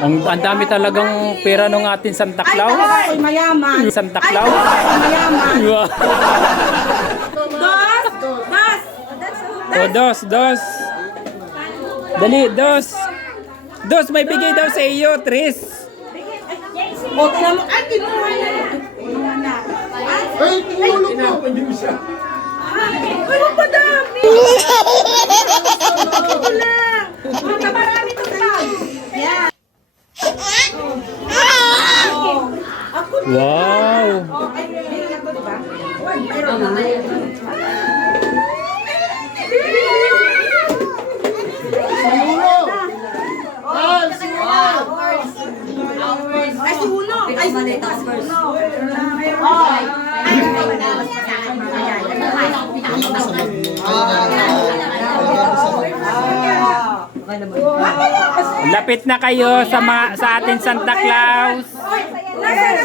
Ang dami talagang pera ng ating Santa Claus. Ay, mayaman. Santa Claus. Mayaman. Wow. Dos. Dos. Dali, dos. Dos, may bigay daw sa iyo, Tris. O, tingnan mo. Ay, kinuha na. Kinuha na. Ay, tumulong mo. Ay, magpadami. Ito lang. Magkamarami ito lang. Yan. Ako na. Wow. Ay, meron na to, diba? Uy, meron na. Ay, si Uno. Ay, si Uno. Lapit na kayo sa ating Santa Claus. Nasaan